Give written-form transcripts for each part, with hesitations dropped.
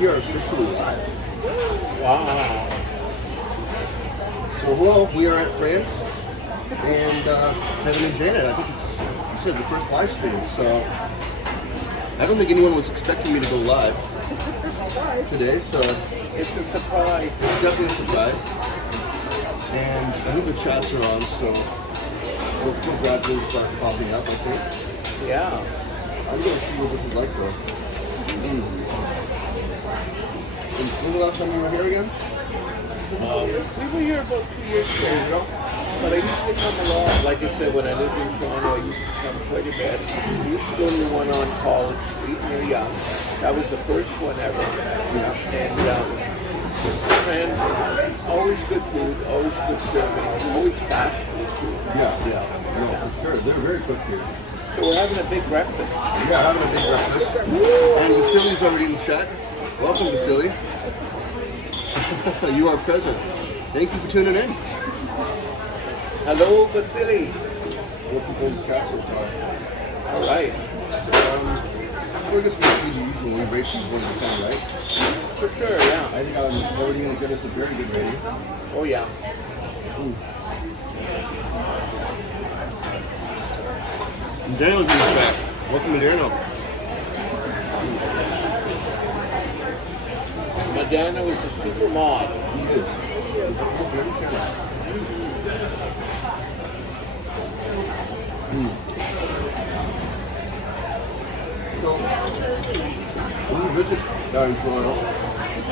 We are officially live. Wow. Well, hello, we are at Frans and Kevin and Janet. I think you said the first live stream, so I don't think anyone was expecting me to go live today, so It's a surprise. it's definitely a surprise. And I think the chats are on, so we'll gradually start popping up, I think. Yeah. I'm going to see what this is like, though. And when the last time you were here again? We were here about 2 years ago. But I used to come a lot. Like I said, when I lived in Toronto, I used to come quite a bit. I used to go to the one on College Street near Yonge. That was the first one ever. And Frans, always good food, always good serving, always fast food. Yeah. No, for sure. They're very quick here. So we're having a big breakfast. Yeah, having a big breakfast. And Vasily's already in the chat. Welcome, Vasily. You are present. Thank you for tuning in. Hello, Vasily. What people in the chat so far? All right. We're just going to do the usual. We rate these 1 to 10, right? For sure, yeah. I think I'm already going to get us a very good rating. Oh, yeah. And Daniel's in the chat. Welcome to Daniel. Madonna is a super mod. He is. Very channel. So, when you visit down in Toronto,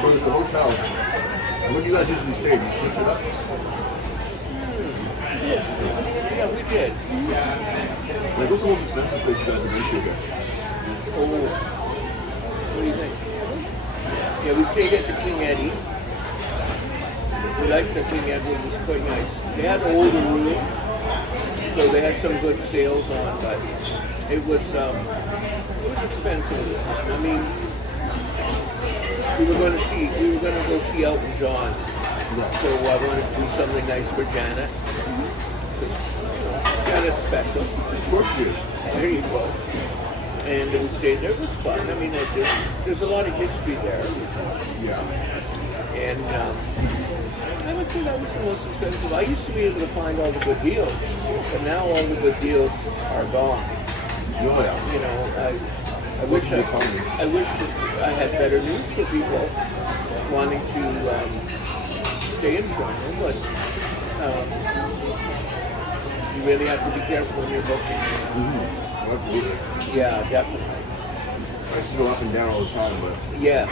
for the hotel, what do you guys usually stay? Do you switch it up? Yeah, we did. Like, what's the most expensive place you guys have been to again? Oh, what do you think? Yeah, we stayed at the King Eddie. We liked the King Edward, it was quite nice. They had older rooms, so they had some good sales on, but it was expensive. I mean, we were going to go see Elton John. So I wanted to do something nice for Janet. Janet's special. Of course it is. There you go. And we stayed there. It was fun. I mean, there's a lot of history there. Yeah. And I would say that was the most expensive. I used to be able to find all the good deals, but now all the good deals are gone. Oh, yeah. You know, I wish I had better news for people wanting to stay in Toronto, but you really have to be careful when you're booking. Absolutely. Yeah, definitely. I used to go up and down all the time, but Yeah.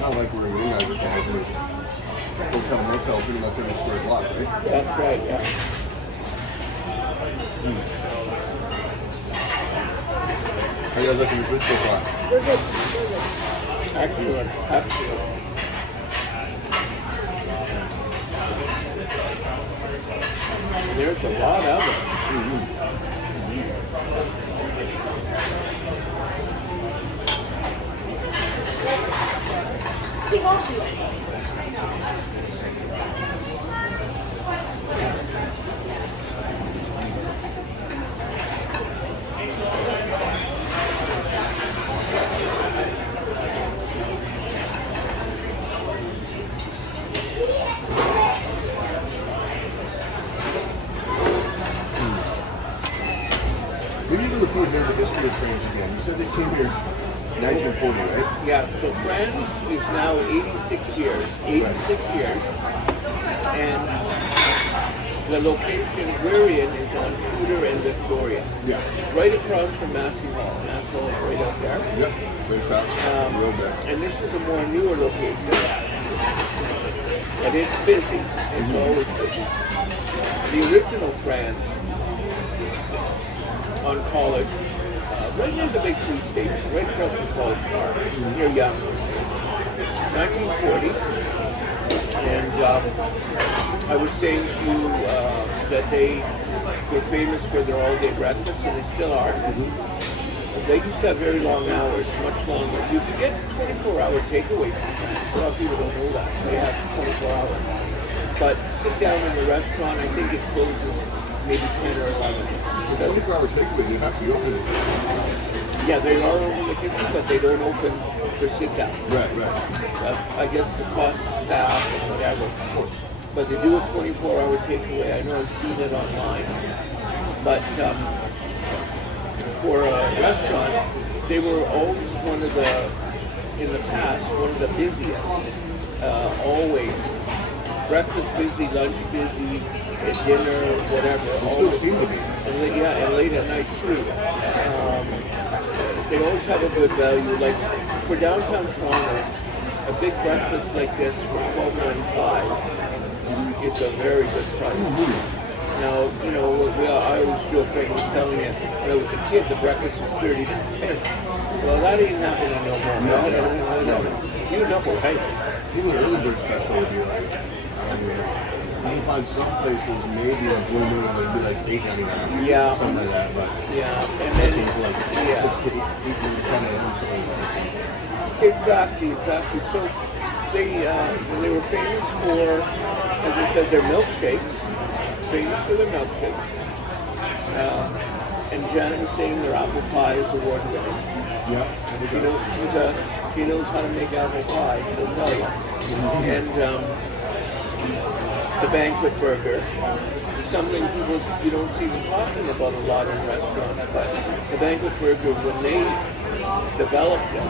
not like we're in United States. Hotel, motel, pretty much every square block, right? That's right, yeah. How you guys liking the food so far? We're good. Excellent, excellent. There's a lot of it. We need to repeat here the history of France again. You said they came here in 1940, right? Yeah, so Frans is now 86 years. 86 years. And the location we're in is on Shooter and Victoria. Yeah. Right across from Massey Hall. Massey Hall is right up there. Yep. Very fast. Real bad. And this is a more newer location. But it's busy. It's always busy. The original Frans on College, right near the big police station, right across from College Park, near Yonge. 1940. And I was saying to you that they were famous for their all-day breakfast, and they still are. They used to have very long hours, much longer. You could get 24-hour takeaway. A lot of people don't know that. They have 24 hours. But sit down in the restaurant, I think it closes maybe 10 or 11. 24 hour takeaway, they have to be open. Yeah, they are open the kitchen, but they don't open for sit down. Right. I guess the cost of staff and whatever. But they do a 24-hour takeaway. I know I've seen it online. But for a restaurant, they were always in the past, one of the busiest. Always. Breakfast busy, lunch busy, at dinner, whatever. Still seem to be. And late at night too. They always have a good value. Like for downtown Toronto, a big breakfast like this for $12.95 is a very good price. Now, you know, I always joke like I was telling you, when I was a kid, the breakfast was 30 to 10. Well, that ain't happening no more. No. You know, right? Even the early bird special would be like, you can find some places maybe like one meal would be like $8.99. Yeah. Something like that, but Yeah, and then it's like 6 to 8 to 10 a.m. something like that. Exactly. So they were famous for, as I said, their milkshakes. Famous for their milkshakes. And Janet was saying their apple pie is award winning. Yeah. She knows how to make apple pie, she'll tell you. And the banquet burger is something you don't see them talking about a lot in restaurants, but the banquet burger, when they developed it,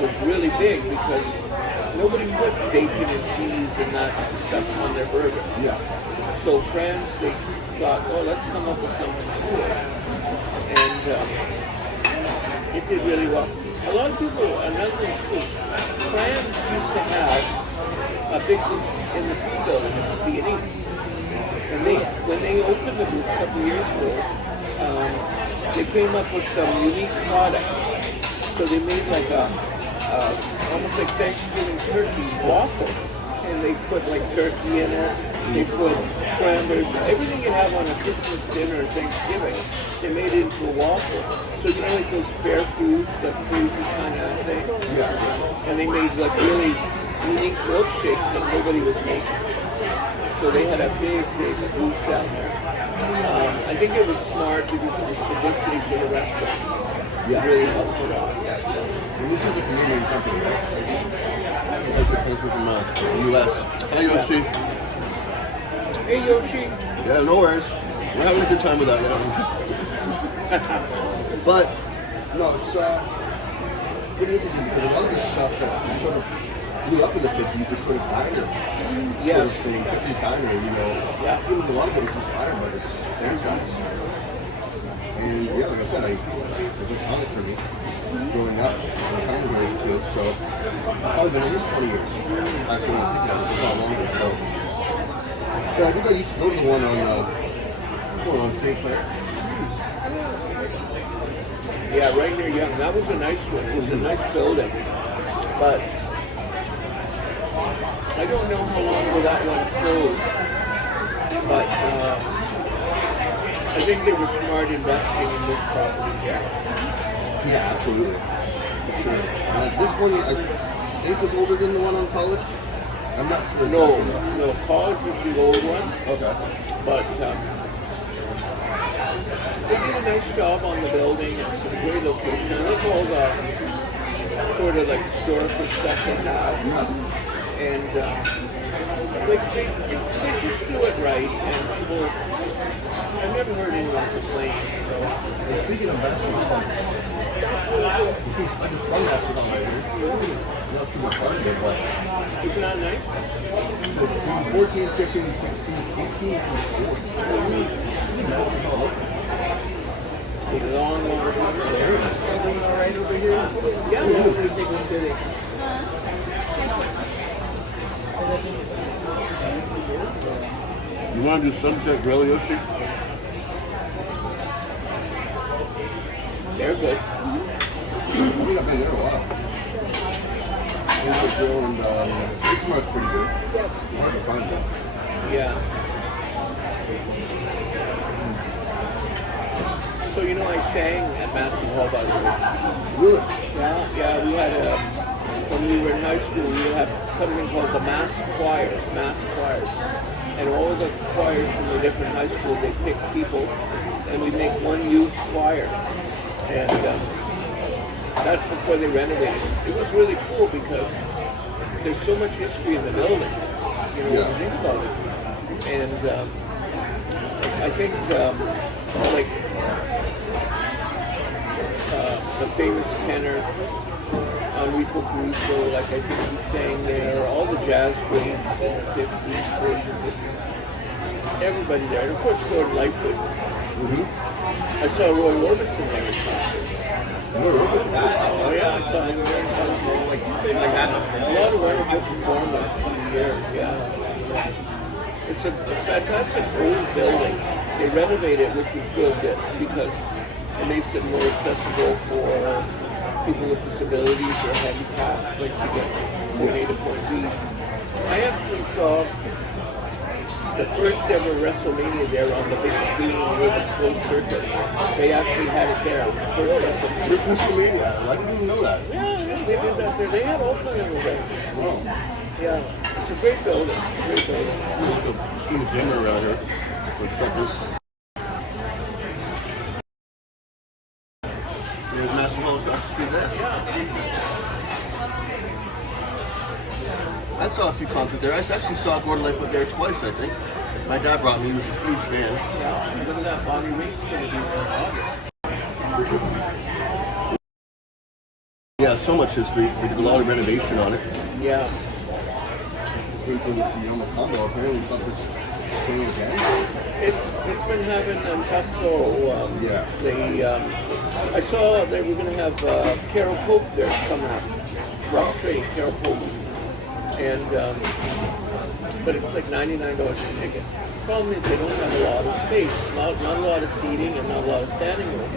was really big because nobody put bacon and cheese and that stuff on their burger. Yeah. So Frans, they thought, oh, let's come up with something cool. And it did really well. A lot of people, another thing too, Frans used to have a big booth in the food building at C&E. And when they opened the booth a couple years ago, they came up with some unique products. So they made like almost like Thanksgiving turkey waffle. And they put like turkey in it. They put cranberries, everything you have on a Christmas dinner or Thanksgiving, they made it into a waffle. So you know like those fair foods, that freezer kind of thing? Yeah. And they made like really unique milkshakes that nobody was making. So they had a big booth down there. I think it was smart because it was publicity for the restaurant. Yeah. It really helped a lot. And this is a Canadian company, right? Like the country from the U.S. Hi, Yoshi. Hey Yoshi. Yeah, no worries. We're having a good time with that. But, no, it's pretty interesting because a lot of this stuff that sort of blew up in the 50s is sort of diner sort of thing, 50s diner, you know. Yeah. It seems like a lot of it is inspired by this franchise. And yeah, like I said, it's iconic for me growing up. My time was raised to it, so I've probably been at least 20 years. Actually, I think it's a lot longer. So I think I used to go to the one on St. Clair. Yeah, right near Young. That was a nice one. It was a nice building. But I don't know how long ago that one closed. But I think they were smart investing in this property here. Yeah, absolutely. For sure. This one, I think, was older than the one on College. I'm not sure. No, College was the old one. Okay. But they did a nice job on the building. It's a great location. I like all the sort of like historical stuff they have. And like they just do it right. And people, I've never heard anyone complain. So. And speaking of basketball, I just one basketball right here. I'm not sure what part of it, but Is it not nice? 14, 15, 16, 18, and 4. A long time. There it is. Struggling all right over here? Yeah, What do you think was good? You want to do sunset grill, Yoshi? They're good. I think I've been there a while. Sunset grill and it smells pretty good. Yes. Hard to find that. Yeah. So you know I sang at Massey Hall by the way. Really? Yeah, we had when we were in high school we had something called the mass choirs. And all the choirs from the different high schools, they pick people and we make one huge choir. And That's before they renovated. It was really cool because there's so much history in the building. You know, when you think about it. And I think like the famous tenor Enrico Caruso, like I think he sang there, all the jazz greats in the 50s, 40s, and 50s. Everybody there. And of course, Gordon Lightfoot. I saw Roy Orbison there in concert. Oh yeah, I saw him there in concert. Like a lot of wonderful performers in the year. Yeah. It's a fantastic old building. They renovated it, which was good because it makes it more accessible for people with disabilities or handicapped, like to get point A to point B. I actually saw the first ever WrestleMania there on the big screen with the closed circuit. They actually had it there. First WrestleMania. I didn't even know that. Yeah, they did that there. They had all kinds of events. Wow. Yeah, it's a great building. Great building. There's a Steam Dinner around here. Let's check this. There's Master Hall across the street there. I saw a few concerts there. I actually saw Gordon Lightfoot there twice, I think. My dad brought me. He was a huge fan. Yeah, look at that. Bobby Reed's going to be there in August. Yeah, so much history. They did a lot of renovation on it. Yeah. Same thing with the Yoma combo. Apparently, something's same again. It's been having a tough go. Yeah. I saw they were going to have Carol Pope there coming up. Rough Trade, Carol Pope. And but it's like $99 a ticket. The problem is they don't have a lot of space, not a lot of seating, and not a lot of standing room.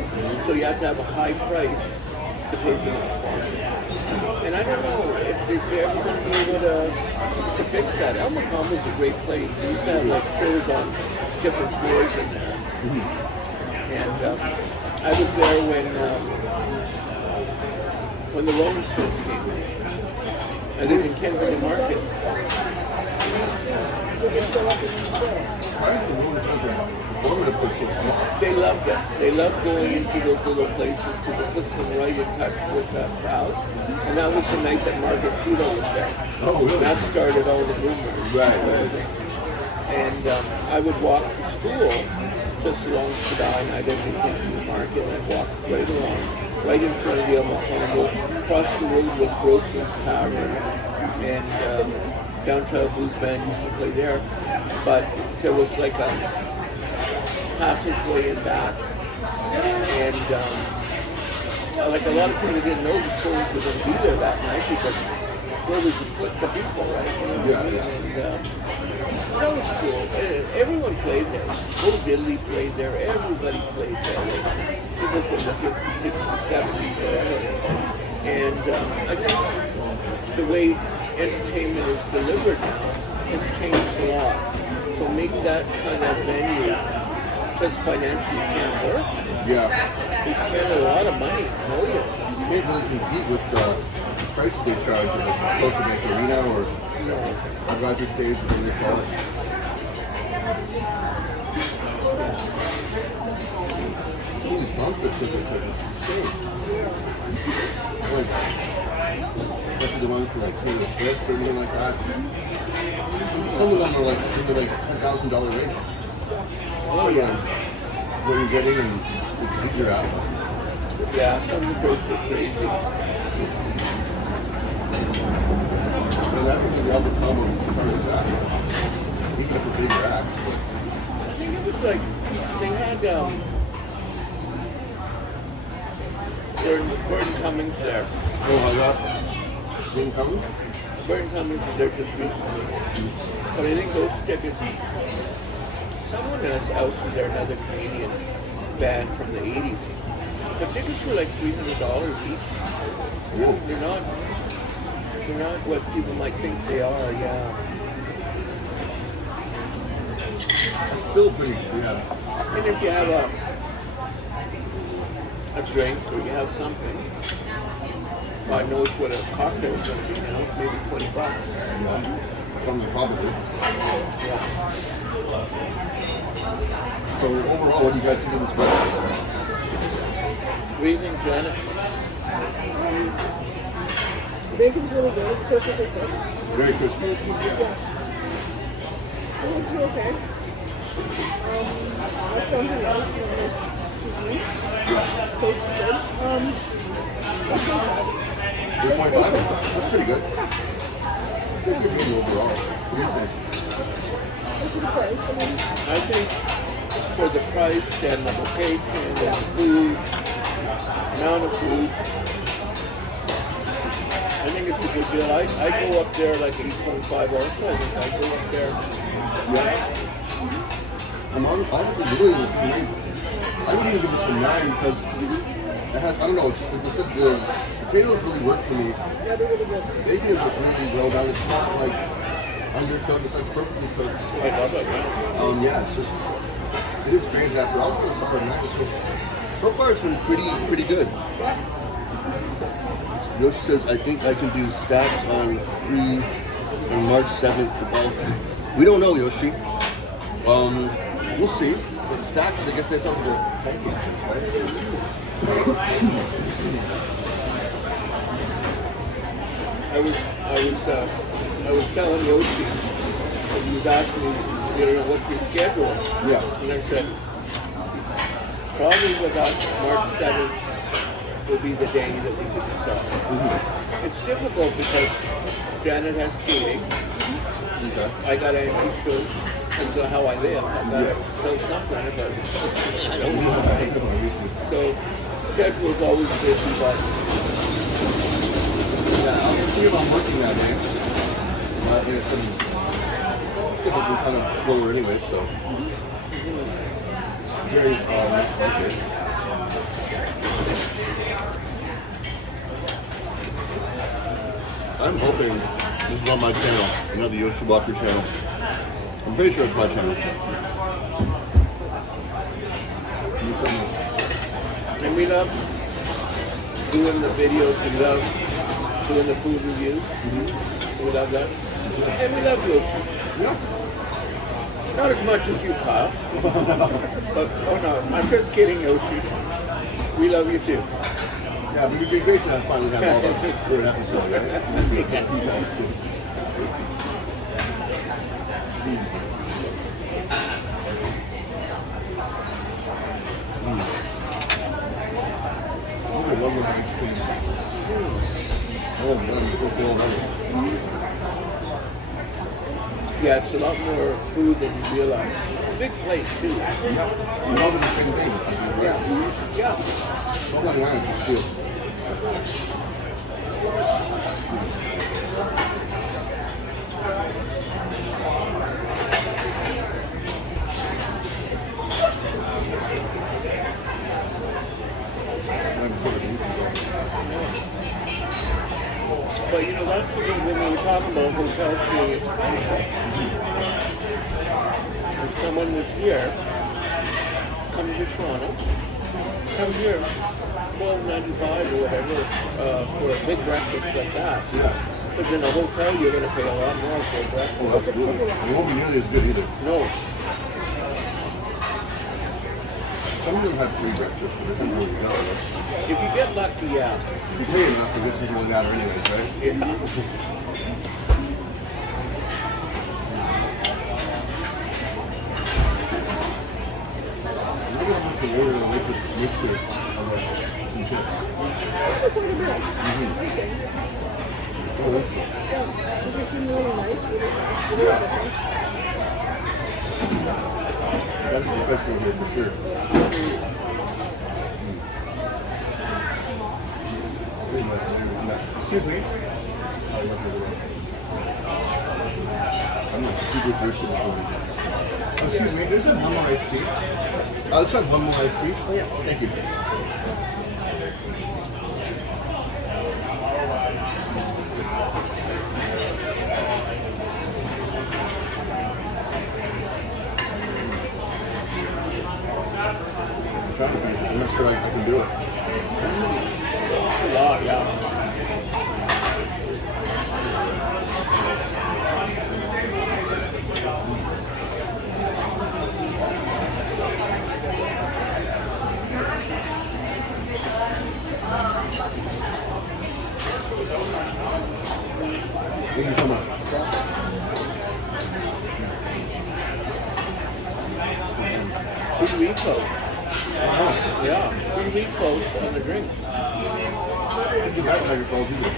So you have to have a high price to pay for it. And I don't know if they're ever going to be able to fix that. El Macomb is a great place. They used to have like shows on different floors in there. And I was there when the Rolling Stones came in. I live in Kensington Market. They loved it. They loved going into those little places because it puts them right in touch with that crowd. And that was the night that Margaret Trudeau was there. Oh, really? That started all the rumors. Right. And I would walk to school just along Spadai, and I lived in Kensington Market, and I'd walk right along, right in front of the El Macomb. Across the road was Grossman's Tavern, and Downtown Blues Band used to play there. But there was like a passageway in back, and like a lot of people didn't know the Stones were going to be there that night because where would you put the people, right? You know what I mean? And that was cool. Everyone played there. Bo Diddley played there. Everybody played there. Like, people from the 50s, 60s, 70s, whatever. And I think the way entertainment is delivered now has changed a lot. So maybe that kind of venue just financially can't work. Yeah. They spend a lot of money, millions. You can't really compete with the prices they charge in a close to the arena or Rogers Stage, whatever they call it. All these concert tickets are just insane. Like, especially the ones for like Taylor Swift or anything like that. Some of them are like in the like $10,000 range. Oh yeah. What you're getting and the seat you're at. Yeah, some of the groups are crazy. And that would be the album combo as far as that. Even if it's bigger acts. I think it was like they had Gordon Cummings there. Oh my god. Didn't come? Gordon Cummings was there just recently. But I think those tickets, someone else was there, another Canadian band from the 80s. The tickets were like $300 each. Whoa. They're not what people might think they are, yeah. It's still pretty, yeah. And if you have a drink or you have something, God knows what a cocktail is going to be now, maybe $20. Probably. Yeah. So overall, what do you guys think of this record? Good evening, Janet. The bacon's really good. It's perfectly cooked. Very crispy. Yes. The eggs are okay. Mashed are well. Nice seasoning. Yeah. Toast is good. 3.5? That's pretty good. Pretty good meal overall. What do you think? That's the price. I mean, I think for the price and the location and the food, amount of food, I think it's a good deal. I go up there like 8.5 also. I think I go up there. Yeah. I'm honestly really this tonight. I wouldn't even give this a 9 because it has, I don't know, the potatoes really work for me. yeah, they're really good. Bacon is really well done. It's not like undercooked, it's like perfectly cooked. I love it, man. Yeah, it's just, it is strange after all. It's stuff like that. So far it's been pretty good. Yoshi says, I think I can do stacks on March 7th for golf. We don't know, Yoshi. We'll see. But stacks, I guess that sounds like a pancake, right? I was telling Yoshi, and he was asking me, what's your schedule? Yeah. And I said, probably about March 7th will be the day that we can start. It's difficult because Janet has skating. Okay. I got empty shoes. Depends on how I live. I got to sell something, but I don't know. Right? So schedule's always busy, but Yeah, I'll see if I'm working that day. There's some schedule kind of slower anyway, so. It's very, okay. I'm hoping this is on my channel, another Yoshi Walker channel. I'm pretty sure it's my channel. and we love doing the videos. We love doing the food reviews. We love that, and we love Yoshi. Yeah. Not as much as you, Kyle. But oh no, I'm just kidding, Yoshi. We love you too. Yeah, but it'd be great to finally have all those third episodes, right? Oh, I love when ice cream. Oh, man, it's so cool. Yeah, it's a lot more food than you realize. Big place too. Yeah, we all do the same thing. Yeah. Yeah. All that line is just good. But you know, that's the thing when we were talking about hotels being expensive. If someone was here, come to Toronto, come here, $12.95 or whatever for a big breakfast like that. Yeah. But in a hotel, you're going to pay a lot more for a breakfast. Oh, absolutely. It won't be nearly as good either. No. Some of them have free breakfast, but it doesn't really go. If you get lucky, yeah. You pay enough for this doesn't really matter anyways, right? Yeah. Look how much the order of this mixture of some chips. Oh, that's good. Yeah. Does it seem really nice? Really efficient? That's professional here for sure. Excuse me. I'm not super thirsty this morning. Excuse me, there's a one more iced tea. Let's have one more iced tea. Oh yeah. Thank you. I'm not sure I can do it. A lot, yeah. Thank you so much. Good repo. Yeah, good repo on the drink. I did that when I recall either.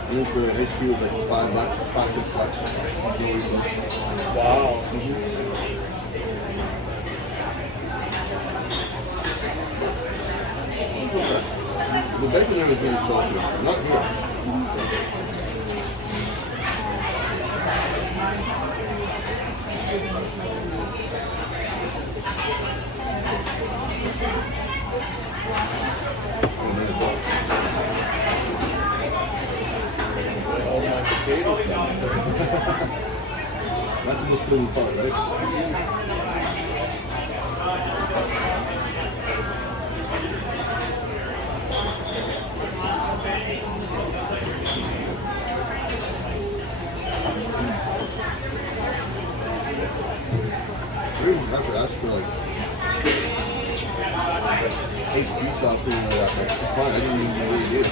I think for ice cube like $5, $5 $6. Wow. The bacon there is really salty. Not here. All my potatoes. That's the most filling part, right? I didn't have to ask for like HD sauce or anything like that, but it's fine. I didn't even know what you did.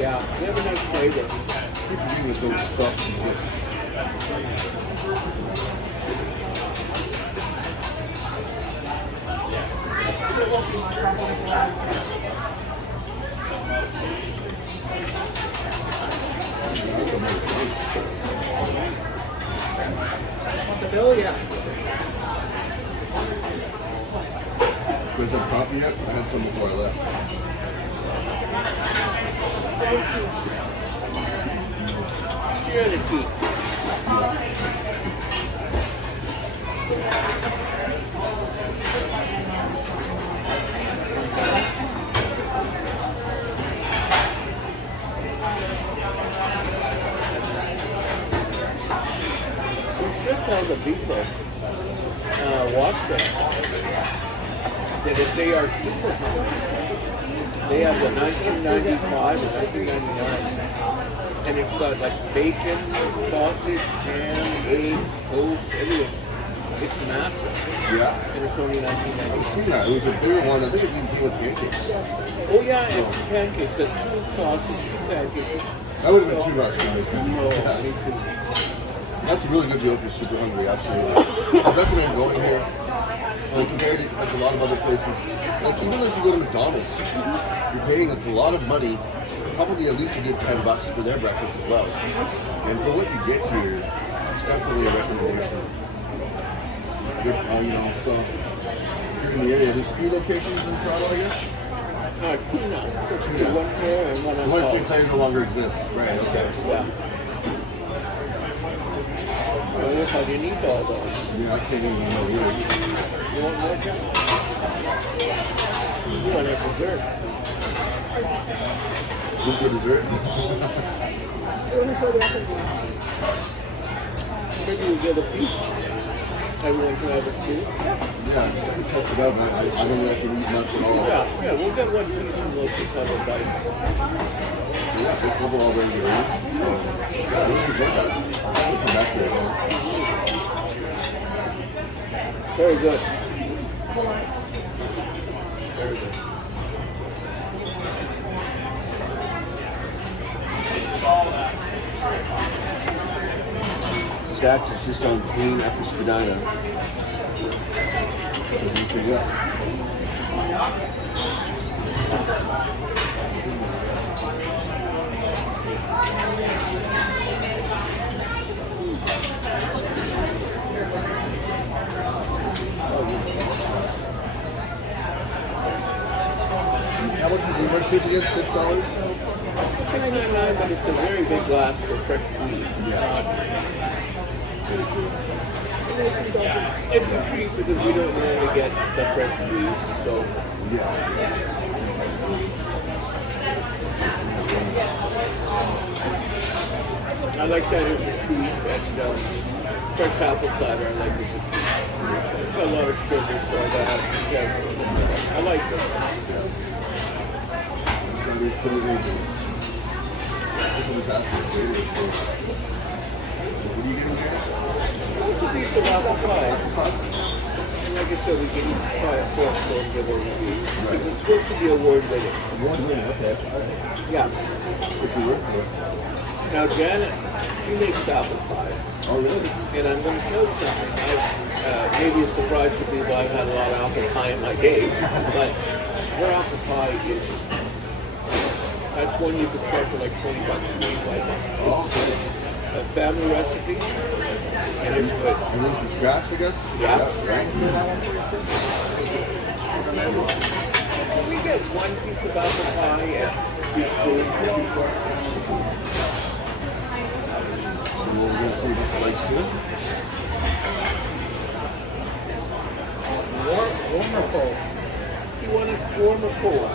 Yeah, they have a nice flavor. Keep eating with those sauces and dips. Oh, yeah. You guys have coffee yet? I had some before I left. Share the tea. We should tell the people watching that if they are super hungry, they have the 1995 and 1999. And it's got like bacon, sausage, ham, eggs, toast, everything. It's massive. Yeah. And it's only I've 1990. seen that. It was a bigger one. I think it's even with pancakes. Oh yeah, and pancakes. The two sausage pancakes. That would have been $2 for me. Oh, me too. That's a really good deal if you're super hungry, absolutely. I recommend going here. Like compared to like a lot of other places, like even if you go to McDonald's, you're paying like a lot of money, probably at least a good $10 for their breakfast as well. And for what you get here, it's definitely a recommendation. You know, so if you're in the area, there's 3 locations in Toronto, I guess. Two now. One here and one The on one at top. St. Clair no longer exists. Right, okay. Yeah. Well, how do you need all those? Yeah, I can't even know either. You want more, John? You want a dessert? Good for dessert. You want to show the apple? Maybe we get a piece. Everyone can have a too. Yeah, just to test it out. I don't know if I can eat much at all. Yeah, we'll get one piece and we'll just have a bite. Yeah, it's overall very good. Yeah, I really enjoyed that. I'll come back here again. Very good. Very good. Stacks is just on clean after Spadina. So you should go. How much is the shoes again? $6? $6.99, but it's a very big glass for fresh squeeze. There's some indulgence. It's a treat because we don't normally get the fresh squeeze, so Yeah. I like that as a treat. And fresh apple cider, I like it as a treat. It's got a lot of sugar, so that I like it. Somebody's put it in. Somebody's asking if they were still. What are you getting here? It's a piece of apple pie. like I said, we can each try a pork and give a review. Because it's supposed to be award winning. Okay. Yeah. What's the word for it? Now Janet, she makes apple pie. Oh, really? And I'm going to show you something. Maybe a surprise to people, I've had a lot of apple pie in my day. But her apple pie is, that's one you could sell for like $20, $25. Oh, okay. A family recipe, and it's good. And then from scratch, I guess? Yeah. Right? We get one piece of apple pie and two spoons. So we're going to see this like soon. Warm or cold? You want it warm or cold?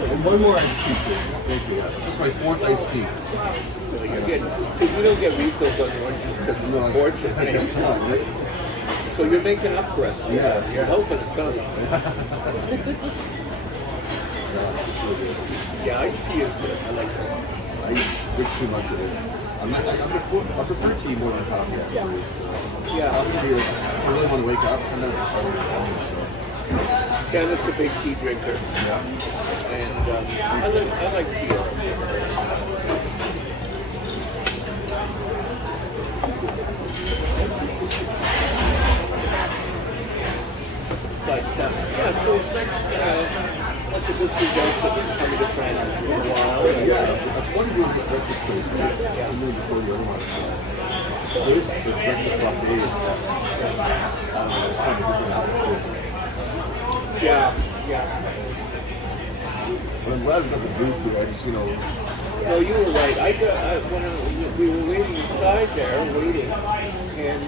And one more iced tea, please. Thank you. This is my fourth iced tea. So you get, so you don't get refills on your oranges because it's a fortune. Right? So you're making up for us. Yeah. You're helping us out. Yeah, I see it. But I like this. I drink too much of it. I prefer tea more than coffee, actually. So. Yeah. Coffee, like, I really want to wake up, and then just so. Janet's a big tea drinker. Yeah. And I like tea. But yeah, so it's nice. That's a good suggestion. Coming to France for a while. Yeah, that's one really good breakfast place, right? Yeah. And then before the other one. There is the breakfast buffet. I don't know, it's kind of different outfit. Yeah, yeah. But I'm glad we got the booth here. I just, No, you were right. When we were waiting inside there, and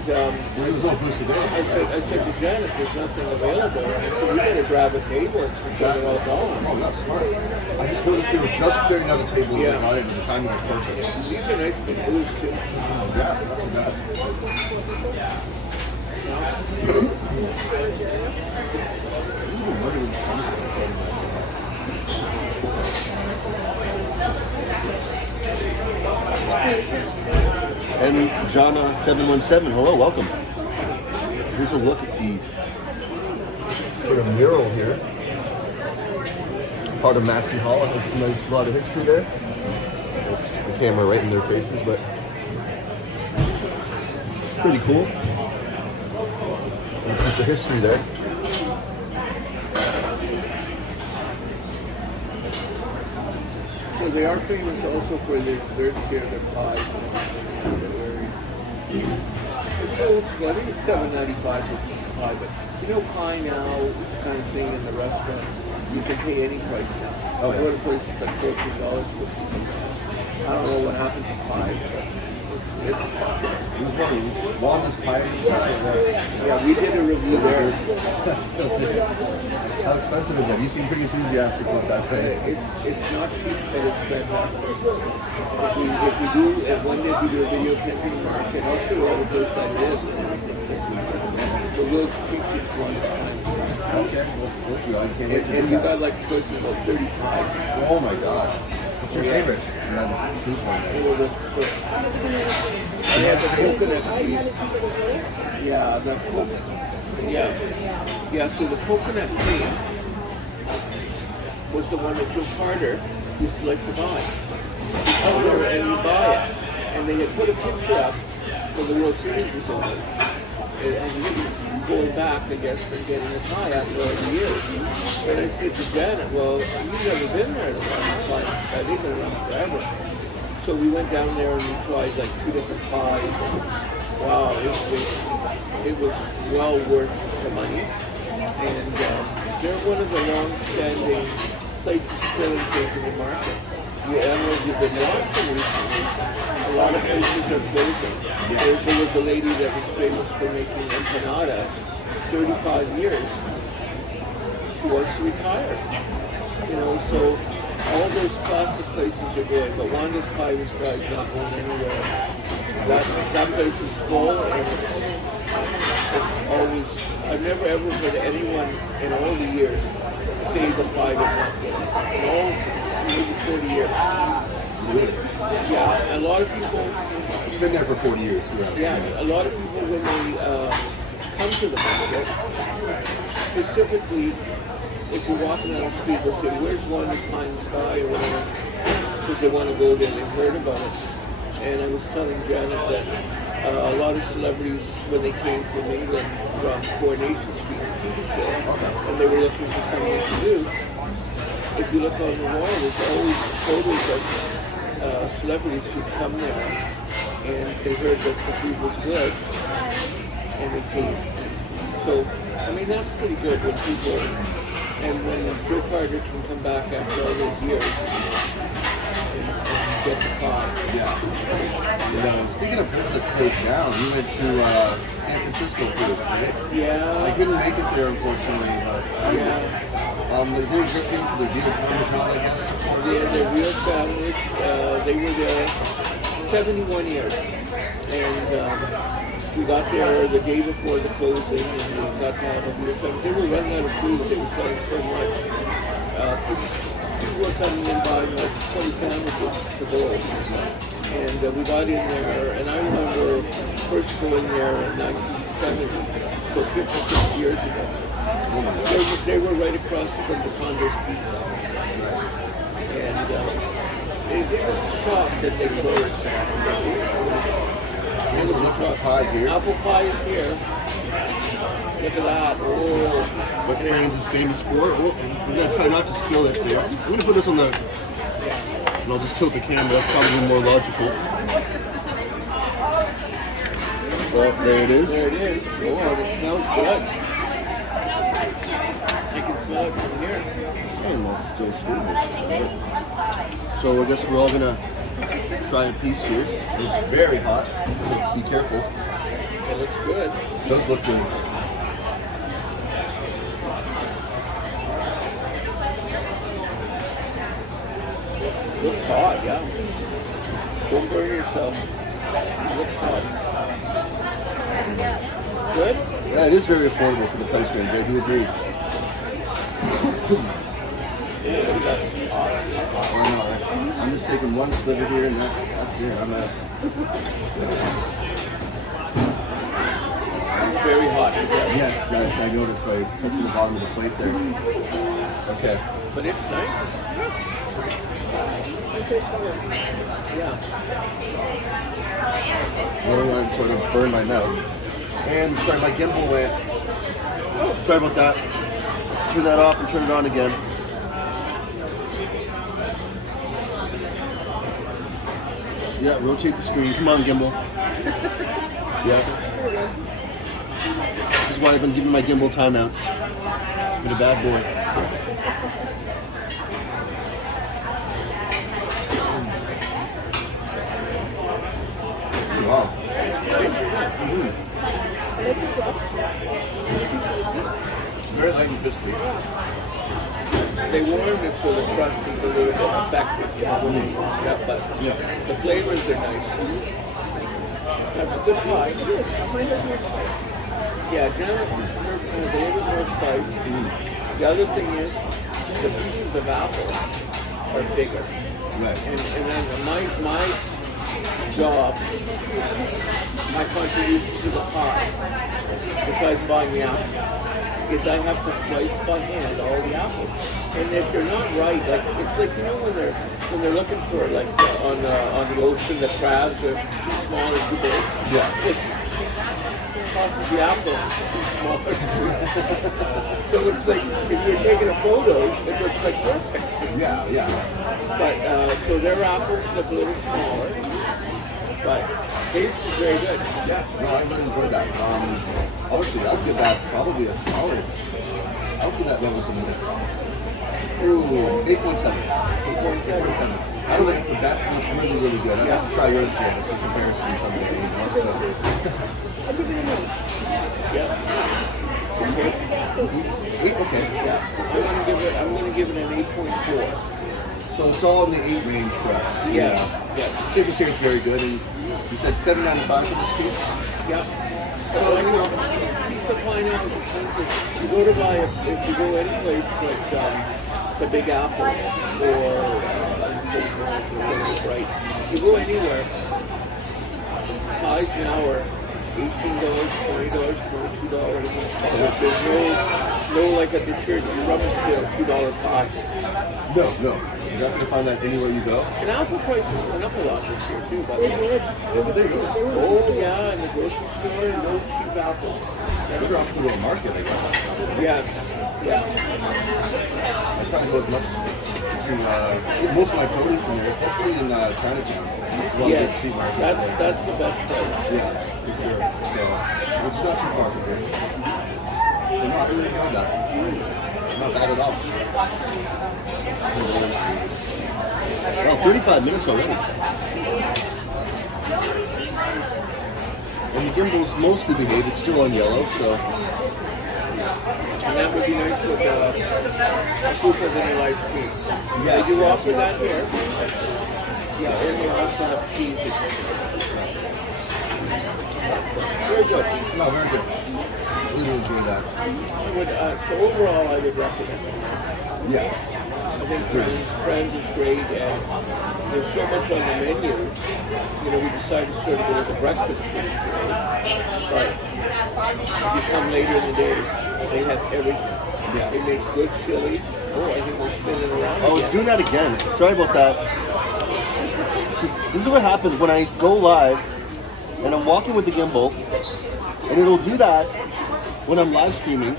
there was no booth today. I said to Janet, there's nothing available. And I said, we better grab a table and get it all going. Oh, that's smart. I just noticed they were just clearing out a table and Yeah. they got it at the time was perfect. These are nice big booths too. Yeah, not too bad. And Jana 717, hello, welcome. Here's a look at the sort of mural here. Part of Massey Hall. It has a nice lot of history there. Let's stick the camera right in their faces, but it's pretty cool. And a piece of history there. So they are famous also for their their pies. So I think it's $7.95 for a piece of pie, but you know pie now is the kind of thing in the restaurants you can pay any price now. Oh, I yeah. go to places like $14 for a piece of pie. I don't know what happened to pie, but it's It was one of the longest pioneers. yeah, we did a review there. How expensive is that? You seem pretty enthusiastic about that thing. It's not cheap, but it's fantastic. If we do, one day we do a video camping market, I'll show you all the place I live. So we'll teach you one time. Okay, well, thank you. I can't wait to And do you that. got like choices of 35. Oh my gosh. What's your favorite? And then choose one there. Well, I had the coconut I tea. had it since it was little. Yeah, the coconut. Yeah, so the coconut tea was the one that Joe Carter used to like to buy. You come there and you buy it. And they had put a picture up when the World Series was on. And he was going back, I guess, and getting a tie after all the years. And I said to Janet, well, you've never been there. They've been around forever. So we went down there and we tried like 2 different pies. And wow, it was well worth the money. And they're one of the long-standing places still in the market. I don't know if you've been watching recently. A lot of places are closing. There was a lady that was famous for making empanadas 35 years. She wants to retire. You know, so all those classic places are going, but Wanda's Pie this guy's not going anywhere. That place is full and it's always, I've never ever heard anyone in all the years say the pie was not good. In all maybe 40 years. Really? Yeah, a lot of people, You've been there for 40 years. yeah, a lot of people when they come to the market. Specifically, if you're walking on the street, they'll say, where's one in Pine Sky or whatever, because they want to go there and they've heard about it. And I was telling Janet that a lot of celebrities, when they came from England, from Coronation Street TV show, and they were looking for something to do, if you look on the wall, there's always photos of celebrities who come there, and they heard that the food was good, and they came. So, I mean, that's pretty good when people, and when Joe Carter can come back after all those years and get the pie. Yeah. Speaking of places that closed down, we went to San Francisco for this, right? Yeah. I couldn't make it there, unfortunately, but they were looking for the veal parmesan, I guess. Yeah, the real sandwich, they were there 71 years. And we got there the day before the closing, and we got to have a beer sandwich. They were running out of food, they were selling so much. People were coming in buying like 20 sandwiches to go. And we got in there, and I remember first going there in 1970, so 56 years ago. They were right across from the Condos Pizza. And it was a shock that they closed. It was a shock. Pie here. Apple pie is here. Look at that. Oh. What Frans is famous for. Oh, we're going to try not to spill it there. I'm going to put this on the... And I'll just tilt the camera. That's probably more logical. So, there it is. There it is. Oh, and it smells good. I can smell it from here. And that's still sweet. So I guess we're all going to try a piece here. It's very hot, so be careful. It looks good. It does look good. It looks hot, yeah. Don't burn yourself. It looks hot. Good? Yeah, it is very affordable for the price range. I do agree. Oh, no, I'm just taking one sliver here, and that's it. I'm at. Very hot. Yes, I noticed by touching the bottom of the plate there. Okay. But it's nice. Yeah. I don't want to sort of burn my mouth. And sorry, my gimbal went. Oh, sorry about that. Turn that off and turn it on again. Yeah, rotate the screen. Come on, gimbal. Yeah. This is why I've been giving my gimbal timeouts. It's been a bad boy. Wow. Very light and crispy. They warmed it so the crust is a little bit effective. Yeah, but the flavors are nice. That's a good pie. Mine has more spice. Yeah, Janet, a little bit more spice. The other thing is, the pieces of apple are bigger. Right. And then my job, my contribution to the pie, besides buying the apple, is I have to slice by hand all the apples. And if they're not right, like it's like when they're looking for like on the ocean, the crabs are too small or too big. Yeah. It causes the apple too small. So it's like if you're taking a photo, it looks like perfect. Yeah. But so their apples look a little smaller, but taste is very good. Yeah. No, I really enjoyed that. Obviously, I'll give that probably a solid. I'll give that level some of this. Ooh, 8.7. 8.7. I don't think it's the best, but it's really, really good. I'd have to try yours for comparison someday. I'll give it a 9. Yeah. Okay. Okay. Yeah. I'm gonna give it an 8.4. So it's all in the 8 range for us. Yeah. Chicken tastes very good, and you said $7.95 for this piece. Yeah. So piece of pineapple is expensive. You go to buy if you go any place like the Big Apple or right, you go anywhere. Pies now are $18, $20, $22. There's no like at the church rummage sale, $2 pie. No. You're not gonna find that anywhere you go. And apple prices went up a lot this year too, by the They way. did. Yeah, but they really. Oh yeah, in the grocery store, no cheap apples. They're off to the market, I guess. Yeah, yeah. I try to go as much to get most of my produce from there, especially in Chinatown. It's a lot of Yeah, good cheap markets there. that's the best price. Yeah, for sure. So, it's not too far from here. So, no, I really enjoyed that. Not bad at all. Well, 35 minutes already. And the gimbal's mostly behaved. It's still on yellow, so And that would be nice with proof of any live cream. Yeah. They do offer that here. Yeah, and they also have cheese. Very good. no, very good. Really enjoyed that. So overall, I would recommend it. Yeah. I think Frans is great, and there's so much on the menu. You know, we decided to sort of go with the breakfast food today, but if you come later in the day, they have everything. Yeah. They make good chili. Oh, I think we're spinning around. I was again. doing that again. Sorry about that. So this is what happens when I go live and I'm walking with the gimbal, and it'll do that when I'm live streaming,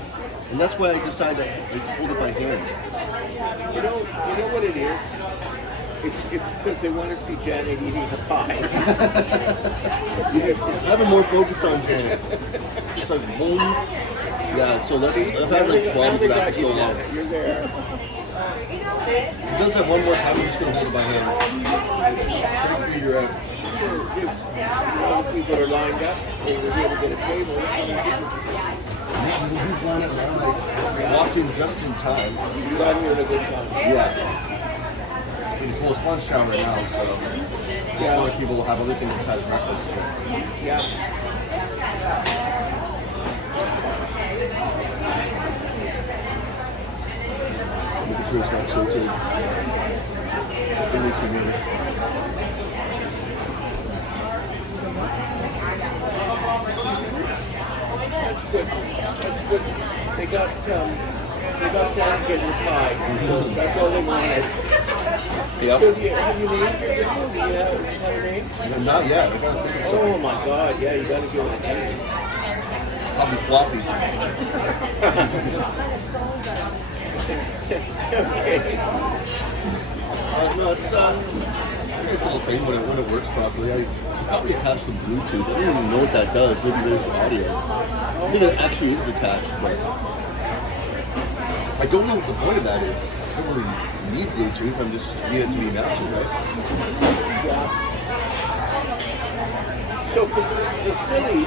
and that's why I decided to hold it by hand. You know what it is? It's because they want to see Janet eating the pie. I've been more focused on Janet. It's like boom. Yeah, so that's I've had like problems with that for so long. Janet. You're there. It does that one more time, I'm just gonna hold it by hand. Trying to figure out. All the people are lined up. They were here to get a table. We've gone it around, like, walking just in time. You got here at a good time. Yeah. Well, it's lunch hour right now, so a lot of people will have other things besides breakfast. Yeah. Making sure it's not so too. At least for me. That's good. That's good. They got Janet getting the pie. So that's all they wanted. Yep. So have you named your video? Do you have a name? Not yet. I gotta think of something. Oh my God! Yeah, you got to give it a name. I'll be floppy. Okay. No, it's a little thing when it works properly. I probably attached some Bluetooth. I don't even know what that does. Maybe there's audio. I think it actually is attached, but I don't know what the point of that is. I don't really need Bluetooth. I'm just need it to be mounted, right? Yeah. So Vasily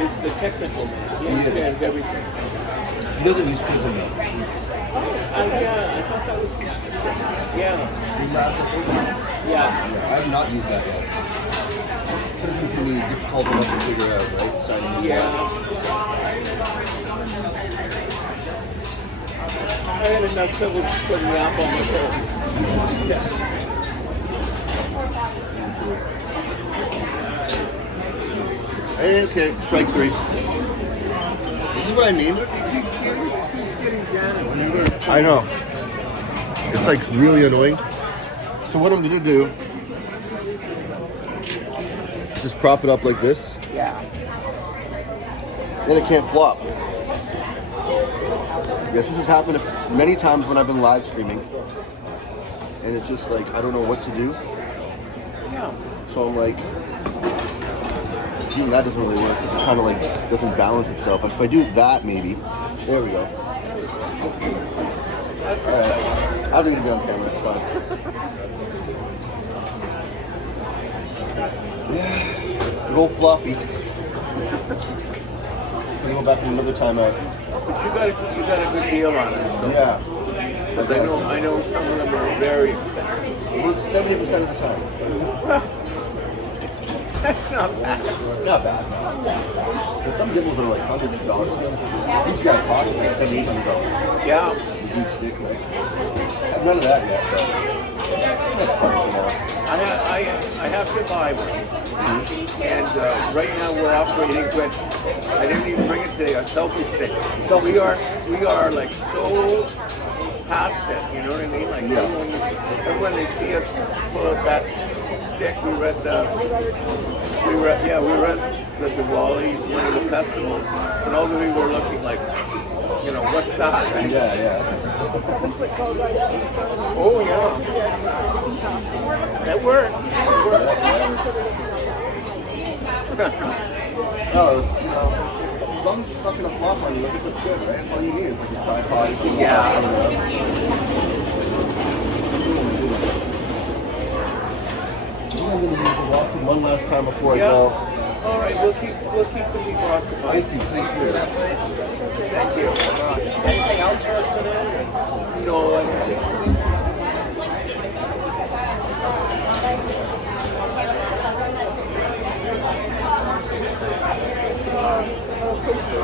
is the technical man. He He is. understands everything. He doesn't use Prism though. Yeah, I thought that was yeah, Streamlabs, I think. yeah. Yeah, I have not used that yet. Prism can be difficult enough to figure out, right? Signing in. Yeah. I had enough trouble putting the app on my phone. Yeah. Okay, strike three. This is what I mean. I know. It's like really annoying. So what I'm gonna do is just prop it up like this. Yeah. Then it can't flop. Yes, this has happened many times when I've been live streaming. And it's just like, I don't know what to do. Yeah. So I'm like, gee, that doesn't really work. It kind of like doesn't balance itself. If I do that, maybe. There we go. Alright. I don't need to be on camera, it's fine. Yeah. Good old floppy. Gonna go back another timeout. But you got a good deal on it. So. Yeah. Because I know some of them are very expensive. It works 70% of the time. That's not bad. Not bad. There's some gimbals that are like hundreds of dollars. Each guy pockets like $700-$800. Yeah. The huge stick, right? I have none of that yet, but that's fun for now. I have to buy one. And right now we're operating with, I didn't even bring it today, a selfie stick. So we are like so past it, you know what I mean? Like everyone they see us pull up that stick, we were at the Diwali, one of the festivals, and all the people were looking like, you know, what's that? Right? Yeah. 7-foot tall guys in front of me. Oh yeah. That worked. No, it's, you know, as long as it's not going to flop on you, look, it's good, right? That's all you need is like a tripod. Yeah. I'm going to watch it one last time before I Yeah. go. All right, we'll keep the people occupied. Thank you. Thank you. Anything else for us today? No, I don't think so.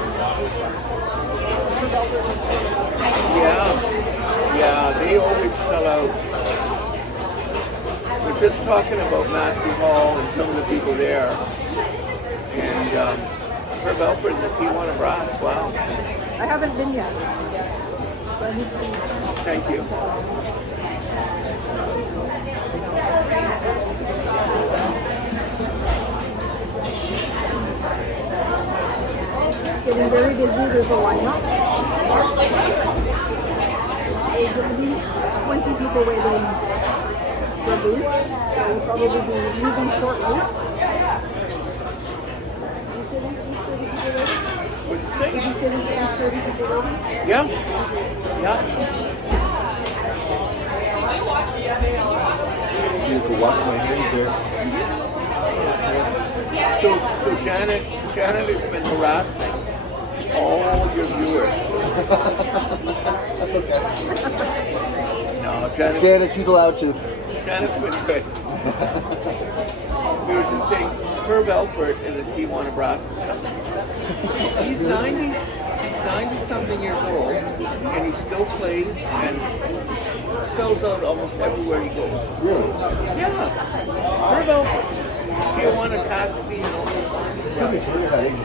Yeah, they always sell out. We're just talking about Massey Hall and some of the people there. And Herb Alfred and the Tijuana Brass, wow. I haven't been yet. So I need to. Thank you. It's getting very busy. There's a lineup. There's at least 20 people waiting for a booth. So we'll probably be leaving shortly. Did you say there's at least 30 people waiting? What'd you Did say? you say there's at least 30 people waiting? Yeah. Yeah. You can wash my hands there. So Janet has been harassing all your viewers. That's okay. No, Janet. Janet, she's allowed to. Janet's been good. We were just saying, Herb Alpert and the Tijuana Brass is coming. He's 90. He's 90-something years old, and he still plays and sells out almost everywhere he goes. Really? Yeah. Herb Alpert. Tijuana Taxi and all those lines. That age is amazing.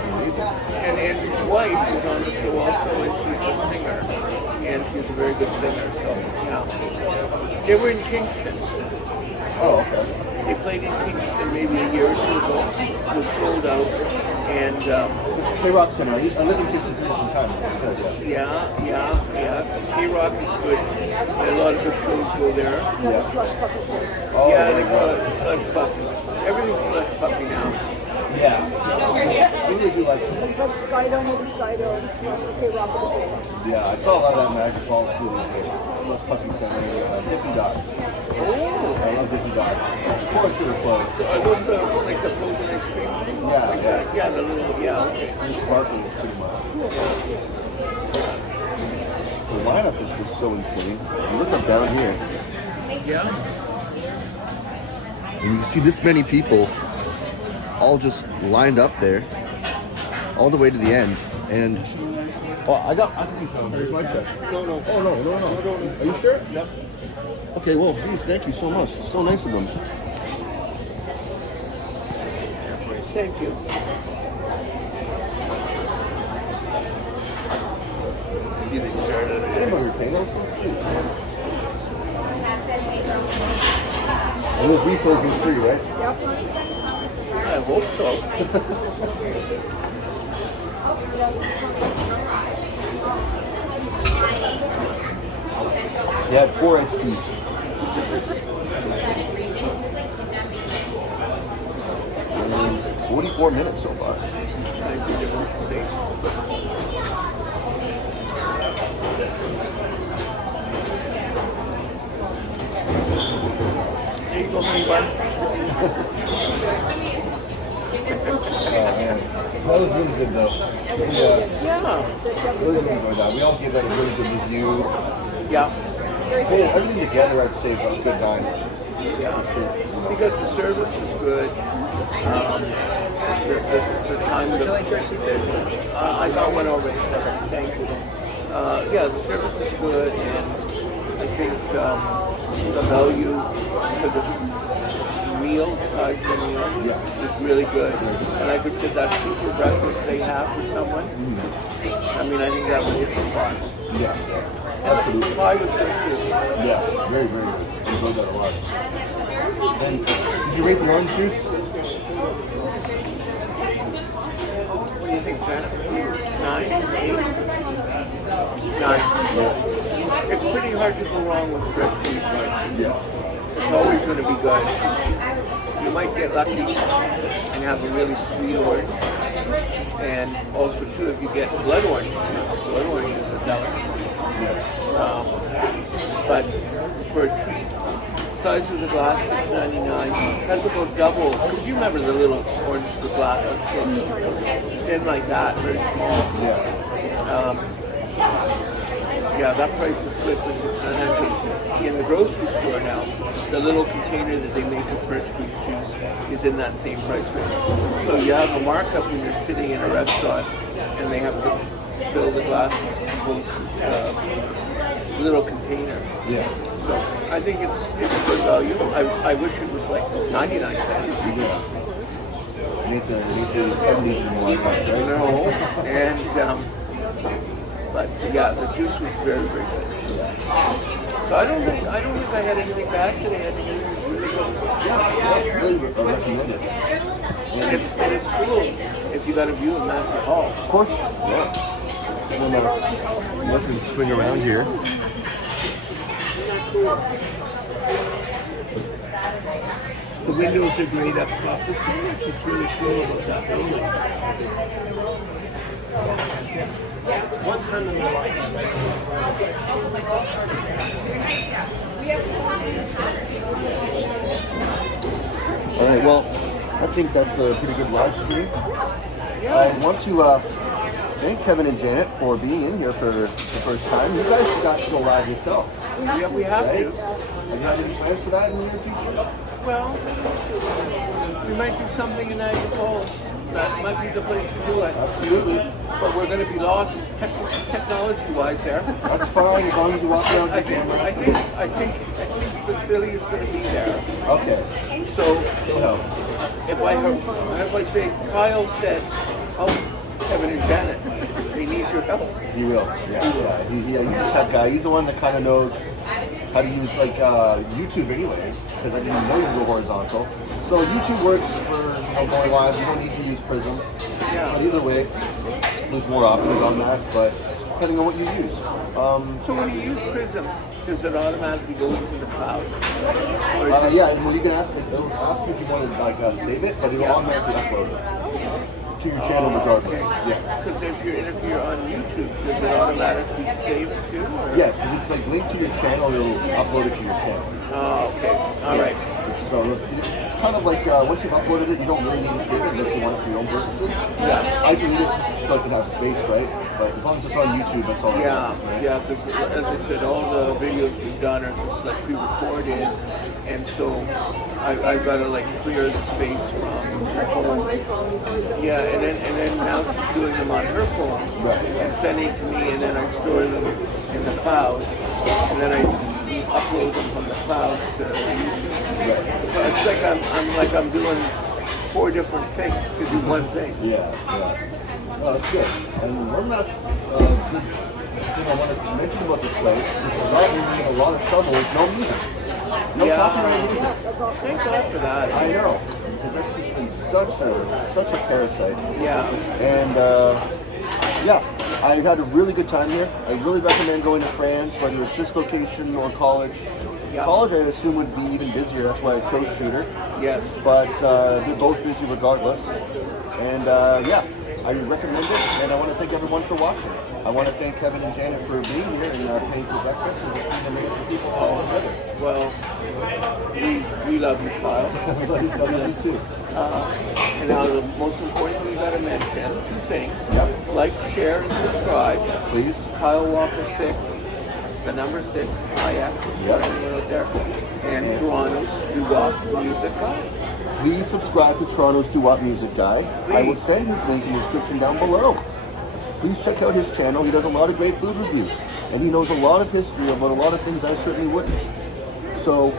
And his wife is on the show also, and she's a singer. And she's a very good singer, so, yeah. They were in Kingston. Oh, okay. They played in Kingston maybe a year or two ago. It was sold out. And, K-Rock Center. I live in Kingston for some time. Like I said, yeah. K-Rock is good. A lot of the shows go there. Yeah, the slush bucket place. Oh, Yeah, they call it slush puppy. Everything's slush puppy now. yeah. We need to do like, It's like Skydome with the Skydome, slush with K-Rock with the K-Rock. yeah, I saw a lot of that in Niagara Falls too. Plus Puppy Center, Dippy Dots. Oh. I love Dippy Dots. Of course, they were closed. Are those like the frozen ice cream things? Yeah. Yeah, the little, okay. And sparkling is pretty much. The lineup is just so insane. You look up down here, Yeah. and you can see this many people all just lined up there, all the way to the end. And I can here's my check. No. Oh no. Are you sure? Yep. Okay, well, geez, thank you so much. It's so nice of them. Thank you. See, they started it. Anybody paying us? And those refills be free, right? Yep. I hope so. They had 4 iced teas. 44 minutes so far. There you go, honey bun. Oh man, that was really good though. Yeah. Really enjoyed that. We all gave that a really good review. Yeah. Everything together, I'd say, was a good night. Yeah. Because the service is good. The time. Would you like your seat there? I got one already. Thank you. Yeah, the service is good, and I think the value for the meal, the size of the meal, Yeah. is really good. And like I said, that super breakfast they have for someone, I mean, I think that would hit the spot. Yeah. Absolutely. Pie was good too. Yeah. Very, very good. I enjoyed that a lot. And did you rate the orange juice? What do you think, Janet? 9, 8? 9. It's pretty hard to go wrong with fresh squeezed orange. Yeah. It's always going to be good. You might get lucky and have a really sweet orange. And also, too, if you get blood orange is a delicacy. But for a treat, size of the glass, $6.99. That's about double. Because you remember the little orange glass, thin like that, very small. Yeah. Yeah, that price is split for $6.99. In the grocery store now, the little container that they make for fresh squeezed juice is in that same price range. So you have a markup when you're sitting in a restaurant and they have to fill the glass little container. Yeah. So I think it's a good value. I wish it was like 99 cents. Yeah. Make the 70s more right? No, and but yeah, the juice was very, very good. So I don't think I had anything bad today. I think it was really good. Yeah, really recommend it. And it's cool if you got a view of Massey Hall. Of course, yeah. And then you can swing around here. The windows are great up top. There's so much that's really cool about that building. One time in my life. All right, well, I think that's a pretty good live stream. I want to thank Kevin and Janet for being in here for the first time. You guys got to go live yourself, Yeah, we have right? to. Have you had any plans for that in the near future? Well, we might do something in Niagara Falls. That might be the place to do it. Absolutely. But we're going to be lost technology-wise there. That's fine as long as you walk around I your think camera. Vasily is going to be there. Okay, So he'll help. if I say Kyle said, "Oh, Kevin and Janet, they need your help." He will. Yeah. He's a tech guy. He's the one that kind of knows how to use like YouTube anyway, because I didn't know you can go horizontal. So YouTube works for going live. You don't need to use Prism. Yeah. But either way, there's more options on that. But depending on what you use. So when you use Prism, does it automatically go into the cloud? Or is it- Yeah, well, you can ask. It'll ask if you want to like save it, but it'll automatically upload it to your channel regardless. Yeah. Because if you're on YouTube, does it automatically save it too? Or? Yes, if it's like linked to your channel, it'll upload it to your channel. Oh, okay. All right. So it's kind of like once you've uploaded it, you don't really need to save it unless you want it for your own purposes. Yeah. I delete it just so I can have space, right? But as long as it's on YouTube, that's all that Yeah, matters, right? yeah, because as I said, all the videos we've done are just like pre-recorded, and so I've got to like clear the space from her phone. Yeah, and then now she's doing them on her phone Right. and sending to me, and then I store them in the cloud, and then I upload them from the cloud to YouTube. So it's like I'm doing 4 different things to do one thing. Yeah. Oh, that's good. And one last good thing I want to mention about this place, which is not really in a lot of trouble, is no music. No copyright music. Thank God for that. I know, because that's just been such a parasite. Yeah. And yeah, I had a really good time here. I really recommend going to Frans, whether it's this location or college. Yeah. College, I assume, would be even busier. That's why I chose Shooter. Yes. But they're both busy regardless. And yeah, I recommend it. And I want to thank everyone for watching. I want to thank Kevin and Janet for being here and paying for breakfast and being amazing people all together. Well, we love you, Kyle. I love you too. And now the most important thing we got to mention, 2 things. Yep. Like, share, and subscribe. Please. Kyle Walker 6, the number 6, IX, got anyone out there. And Toronto's Doo-Wop Music Guy. Please subscribe to Toronto's Doo-Wop Music Guy. I will send his link in the description down below. Please check out his channel. He does a lot of great food reviews. And he knows a lot of history about a lot of things I certainly wouldn't. So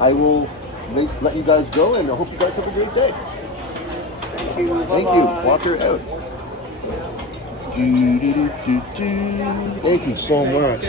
I will let you guys go, and I hope you guys have a great day. Thank you. Thank you. Walker out. Thank you so much.